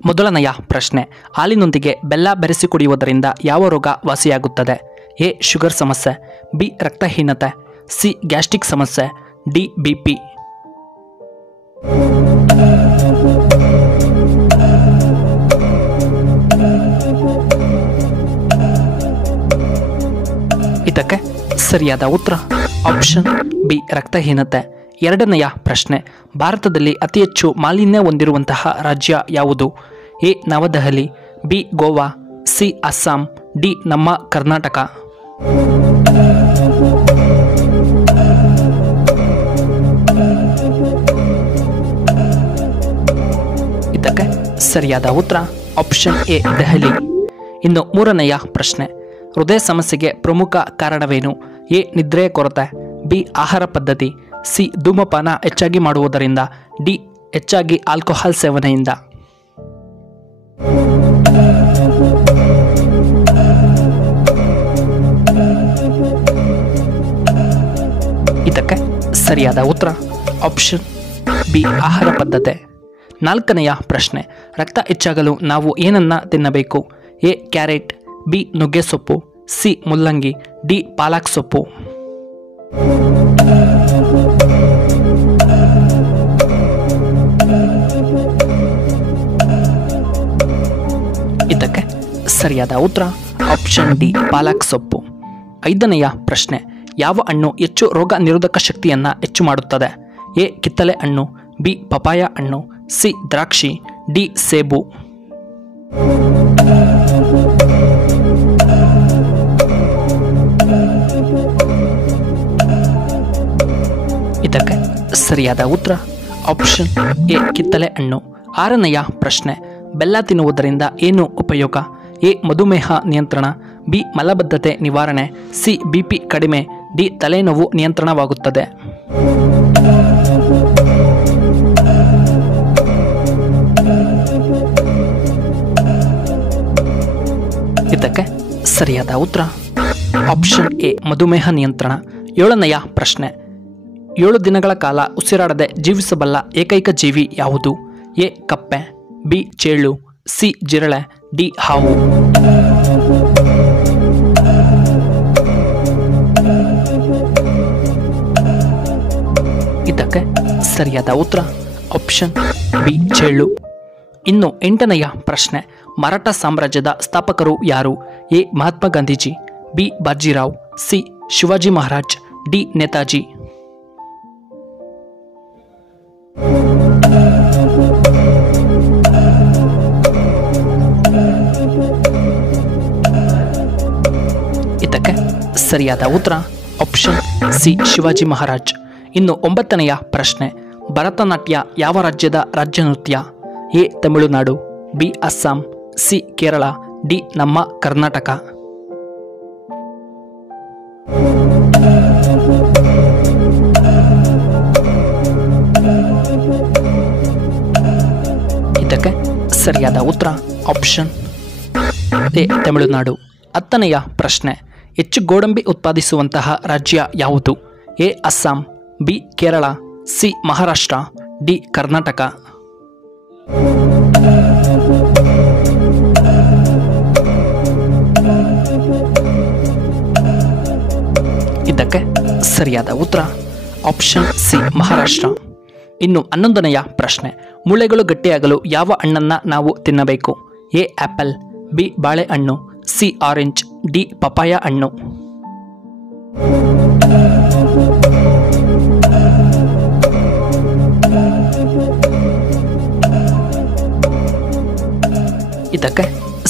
ಮೊದಲನೆಯ ಪ್ರಶ್ನೆ, ಹಾಲಿನೊಂದಿಗೆ ಬೆಲ್ಲ ಬೆರೆಸಿ ಕುಡಿಯುವುದರಿಂದ ಯಾವ ರೋಗ ವಾಸಿಯಾಗುತ್ತದೆ? ಎ ಶುಗರ್ ಸಮಸ್ಯೆ, ಬಿ ರಕ್ತಹೀನತೆ, ಸಿ ಗ್ಯಾಸ್ಟ್ರಿಕ್ ಸಮಸ್ಯೆ, ಡಿ BP. ಇದಕ್ಕೆ ಸರಿಯಾದ ಉತ್ತರ ಆಪ್ಷನ್ ಬಿ ರಕ್ತಹೀನತೆ. ಎರಡನೆಯ ಪ್ರಶ್ನೆ, ಭಾರತದಲ್ಲಿ ಅತಿ ಹೆಚ್ಚು ಮಾಲಿನ್ಯ ಹೊಂದಿರುವಂತಹ ರಾಜ್ಯ ಯಾವುದು? A Navadehali, B Goa, C Assam, D ನಮ್ಮ ಕರ್ನಾಟಕ. ಇದಕ್ಕೆ ಸರಿಯಾದ ಉತ್ತರ ಆಪ್ಷನ್ ಎ ದೆಹಲಿ. ಇನ್ನು ಮೂರನೆಯ ಪ್ರಶ್ನೆ, ಹೃದಯ ಸಮಸ್ಯೆಗೆ ಪ್ರಮುಖ ಕಾರಣವೇನು? ಎ ನಿದ್ರೆಯ ಕೊರತೆ, ಬಿ ಆಹಾರ ಪದ್ಧತಿ, ಸಿ ಧೂಮಪಾನ ಹೆಚ್ಚಾಗಿ ಮಾಡುವುದರಿಂದ, ಡಿ ಹೆಚ್ಚಾಗಿ ಆಲ್ಕೋಹಾಲ್ ಸೇವನೆಯಿಂದ. ಇದಕ್ಕೆ ಸರಿಯಾದ ಉತ್ತರ ಆಪ್ಷನ್ ಬಿ ಆಹಾರ ಪದ್ಧತಿ. ನಾಲ್ಕನೆಯ ಪ್ರಶ್ನೆ, ರಕ್ತ ಹೆಚ್ಚಾಗಲು ನಾವು ಏನನ್ನ ತಿನ್ನಬೇಕು? ಎ ಕ್ಯಾರೆಟ್, ಬಿ ನುಗ್ಗೆ ಸೊಪ್ಪು, ಸಿ ಮುಲ್ಲಂಗಿ, ಡಿ ಪಾಲಕ್ ಸೊಪ್ಪು. ಇದಕ್ಕೆ ಸರಿಯಾದ ಉತ್ತರ ಆಪ್ಷನ್ ಡಿ ಪಾಲಕ್ ಸೊಪ್ಪು. ಐದನೆಯ ಪ್ರಶ್ನೆ, ಯಾವ ಹಣ್ಣು ಹೆಚ್ಚು ರೋಗ ನಿರೋಧಕ ಶಕ್ತಿಯನ್ನು ಹೆಚ್ಚು ಮಾಡುತ್ತದೆ? ಎ ಕಿತ್ತಳೆ ಹಣ್ಣು, ಬಿ ಪಪಾಯ ಹಣ್ಣು, ಸಿ ದ್ರಾಕ್ಷಿ, ಡಿ ಸೇಬು. ಇದಕ್ಕೆ ಸರಿಯಾದ ಉತ್ತರ ಆಪ್ಷನ್ ಎ ಕಿತ್ತಳೆ ಹಣ್ಣು. ಆರನೆಯ ಪ್ರಶ್ನೆ, ಬೆಲ್ಲ ತಿನ್ನುವುದರಿಂದ ಏನು ಉಪಯೋಗ? ಎ ಮಧುಮೇಹ ನಿಯಂತ್ರಣ, ಬಿ ಮಲಬದ್ಧತೆ ನಿವಾರಣೆ, ಸಿ BP ಕಡಿಮೆ, ಡಿ ತಲೆನೋವು ನಿಯಂತ್ರಣವಾಗುತ್ತದೆ. ಇದಕ್ಕೆ ಸರಿಯಾದ ಉತ್ತರ ಆಪ್ಷನ್ ಎ ಮಧುಮೇಹ ನಿಯಂತ್ರಣ. ಏಳನೆಯ ಪ್ರಶ್ನೆ, 7 ದಿನಗಳ ಕಾಲ ಉಸಿರಾಡದೆ ಜೀವಿಸಬಲ್ಲ ಏಕೈಕ ಜೀವಿ ಯಾವುದು? ಎ ಕಪ್ಪೆ, ಬಿ ಚೇಳು, ಸಿ ಜಿರಳೆ, ಡಿ ಹಾವು. ಇದಕ್ಕೆ ಸರಿಯಾದ ಉತ್ತರ ಆಪ್ಷನ್ ಬಿ ಚೇಳು. ಇನ್ನು 8ನೆಯ ಪ್ರಶ್ನೆ, ಮರಾಠ ಸಾಮ್ರಾಜ್ಯದ ಸ್ಥಾಪಕರು ಯಾರು? A Mahatma Gandhiji, B Bajirao, C Shivaji Maharaj, D Netaji. ಇದಕ್ಕೆ ಸರಿಯಾದ ಉತ್ತರ ಆಪ್ಷನ್ ಸಿ ಶಿವಾಜಿ ಮಹಾರಾಜ್. ಇನ್ನು 9ನೆಯ ಪ್ರಶ್ನೆ, ಭರತನಾಟ್ಯ ಯಾವ ರಾಜ್ಯದ ರಾಜ್ಯ ನೃತ್ಯ? A Tamil Nadu, B Assam, C Kerala, D ನಮ್ಮ ಕರ್ನಾಟಕ. ಇದಕ್ಕೆ ಸರಿಯಾದ ಉತ್ತರ ಆಪ್ಷನ್ ಎ ತಮಿಳುನಾಡು. 10ನೆಯ ಪ್ರಶ್ನೆ, ಹೆಚ್ಚು ಗೋಡಂಬಿ ಉತ್ಪಾದಿಸುವಂತಹ ರಾಜ್ಯ ಯಾವುದು? A Assam, B Kerala, C Maharashtra, D Karnataka. ಇದಕ್ಕೆ ಸರಿಯಾದ ಉತ್ತರ ಆಪ್ಷನ್ ಸಿ ಮಹಾರಾಷ್ಟ್ರ. ಇನ್ನು 11ನೆಯ ಪ್ರಶ್ನೆ, ಮೂಳೆಗಳು ಗಟ್ಟಿಯಾಗಲು ಯಾವ ಹಣ್ಣನ್ನು ನಾವು ತಿನ್ನಬೇಕು? ಎ ಆಪಲ್, ಬಿ ಬಾಳೆಹಣ್ಣು, ಸಿ ಆರೆಂಜ್, ಡಿ ಪಪಾಯ ಹಣ್ಣು. ಇದಕ್ಕೆ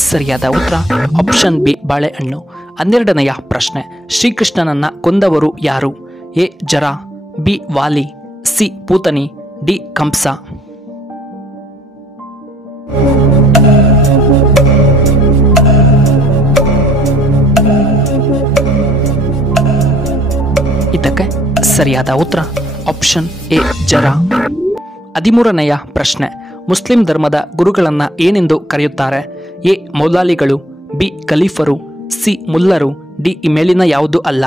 ಸರಿಯಾದ ಉತ್ತರ ಆಪ್ಷನ್ ಬಿ ಬಾಳೆಹಣ್ಣು. 12ನೆಯ ಪ್ರಶ್ನೆ, ಶ್ರೀಕೃಷ್ಣನನ್ನ ಕೊಂದವರು ಯಾರು? ಎ ಜರ, ಬಿ ವಾಲಿ, ಸಿ ಪೂತನಿ, ಡಿ ಕಂಸ. ಇದಕ್ಕೆ ಸರಿಯಾದ ಉತ್ತರ ಆಪ್ಷನ್ ಎ ಜರ. 13ನೆಯ ಪ್ರಶ್ನೆ, ಮುಸ್ಲಿಂ ಧರ್ಮದ ಗುರುಗಳನ್ನ ಏನೆಂದು ಕರೆಯುತ್ತಾರೆ? ಎ ಮೌಲಾಲಿಗಳು, ಬಿ ಖಲೀಫರು, ಸಿ ಮುಲ್ಲರು, ಡಿ ಈ ಮೇಲಿನ ಯಾವುದು ಅಲ್ಲ.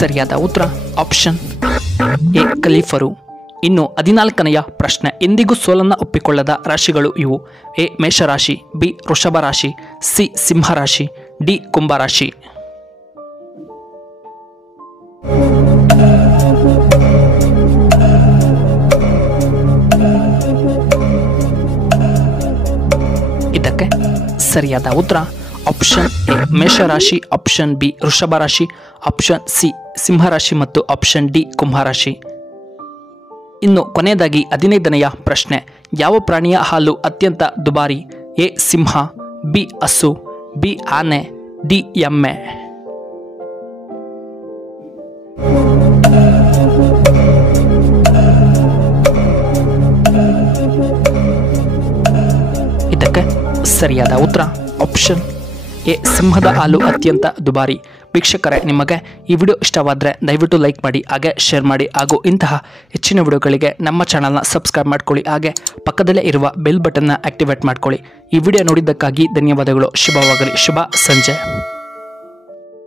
ಸರಿಯಾದ ಉತ್ತರ ಆಪ್ಷನ್ ಎ ಖಲೀಫರು. ಇನ್ನು 14ನೆಯ ಪ್ರಶ್ನೆ. ಎಂದಿಗೂ ಸೋಲನ್ನು ಒಪ್ಪಿಕೊಳ್ಳದ ರಾಶಿಗಳು ಇವು: ಎ ಮೇಷರಾಶಿ, ಬಿ ವೃಷಭ ರಾಶಿ, ಸಿ ಸಿಂಹರಾಶಿ, ಡಿ ಕುಂಭರಾಶಿ. ಇದಕ್ಕೆ ಸರಿಯಾದ ಉತ್ತರ ಆಪ್ಷನ್ ಎ ಮೇಷರಾಶಿ, ಆಪ್ಷನ್ ಬಿ ವೃಷಭ ರಾಶಿ, ಆಪ್ಷನ್ ಸಿ ಸಿಂಹರಾಶಿ ಮತ್ತು ಆಪ್ಷನ್ ಡಿ ಕುಂಭರಾಶಿ. ಇನ್ನು ಕೊನೆಯದಾಗಿ 15ನೆಯ ಪ್ರಶ್ನೆ. ಯಾವ ಪ್ರಾಣಿಯ ಹಾಲು ಅತ್ಯಂತ ದುಬಾರಿ? ಎ ಸಿಂಹ, ಬಿ ಹಸು, ಬಿ ಆನೆ, ಡಿ ಎಮ್ಮೆ. ಇದಕ್ಕೆ ಸರಿಯಾದ ಉತ್ತರ ಆಪ್ಷನ್ ಎ ಸಿಂಹದ ಹಾಲು ಅತ್ಯಂತ ದುಬಾರಿ. ವೀಕ್ಷಕರೇ, ನಿಮಗೆ ಈ ವಿಡಿಯೋ ಇಷ್ಟವಾದರೆ ದಯವಿಟ್ಟು ಲೈಕ್ ಮಾಡಿ, ಹಾಗೆ ಶೇರ್ ಮಾಡಿ, ಹಾಗೂ ಇಂತಹ ಹೆಚ್ಚಿನ ವಿಡಿಯೋಗಳಿಗೆ ನಮ್ಮ ಚಾನಲ್ನ ಸಬ್ಸ್ಕ್ರೈಬ್ ಮಾಡ್ಕೊಳ್ಳಿ, ಹಾಗೆ ಪಕ್ಕದಲ್ಲೇ ಇರುವ ಬೆಲ್ ಬಟನ್ನ ಆಕ್ಟಿವೇಟ್ ಮಾಡ್ಕೊಳ್ಳಿ. ಈ ವಿಡಿಯೋ ನೋಡಿದ್ದಕ್ಕಾಗಿ ಧನ್ಯವಾದಗಳು. ಶುಭವಾಗಲಿ. ಶುಭ ಸಂಜೆ.